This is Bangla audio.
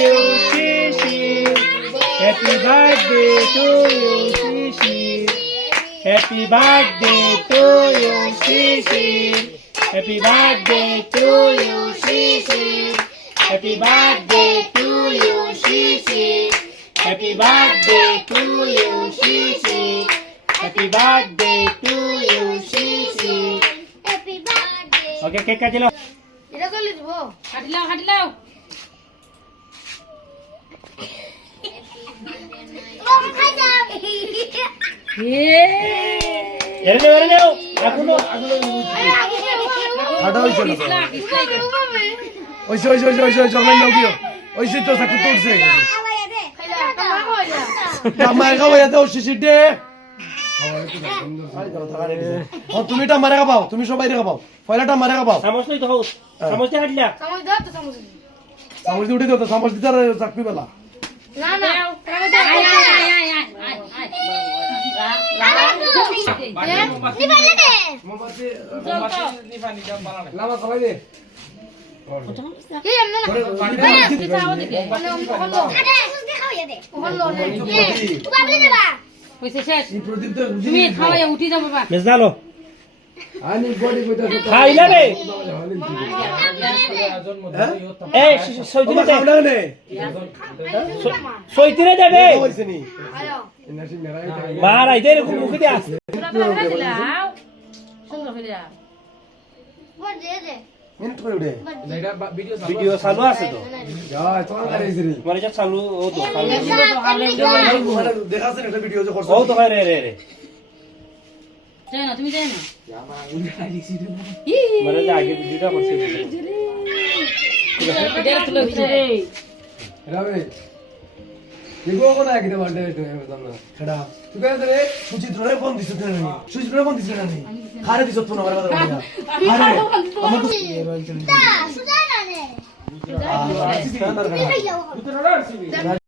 you, Shishi. Happy birthday to you, Shishi. Happy birthday to you, Shishi. Happy birthday to you, Shishi. Happy birthday to you, Shishi. Happy birthday to you, Shishi. Happy birthday to you, Shishi. Happy birthday. Okay, cake কাটি লাও। এটা করলে দিব। কাটি লাও। বাবা খাই যাও। এরে নেও। এখনো আটা হইছে না কিসলা ওইছে জগাই নাও কিও ওইছে তো সাকু তুলছে আমার খাওয়া দাও শিশি দে ও তুমি এটা মারা খাও তুমি সবাই রে খাও পয়লাটা মারা খাও চামচ লই তো হোস চামচ দিয়ে হাঁটলা চামচ দাও তো চামচ। চামচ দিয়ে উঠে দাও তো চামচ দিতে আর চাকরি বেলা না না। আয় নি বললে দে। মোমবাতি লামা সবাই দে কি এমন না। আরে সুজি খাওয়া দে। হলো না। তুই বাবলে দেবা। হইছে শেষ এই প্রদীপ তো তুমি খাওয়াই উঠি যাও বাবা মেজ ডালো আনি বডি কইতা খাইলা রে এই সইতিরে দে খাওয়া লাগে সইতিরে যাবে হইছে নি আয়ো। এনাসি মেরাই মার আইতে এরকম মুখে দিয়ে আস দিলাও সুন্দর করে দাও বল দে দে। মিনিট করে উঠে ভিডিও চালু আছে তো যা তোমার কাছে রে মানে যা চালু ও তো চালু মানে দেখাছেন একটা ভিডিও যে করছো ও তো হয় রে যাই না তুমি যাই না মানে যে আগে ভিডিওটা করছে রাবে দেখো কোন আগে দে বান্ডে তো আমরা খড়া তুই কইছ রে সুচিত্ররে ফোন দিছ তুই না সুচিত্ররে ফোন দিছ না নি খারে দিছ তুই না আমার কথা বলিনা আরে আমার তো তা সুজা না নে। আ খাই যাও।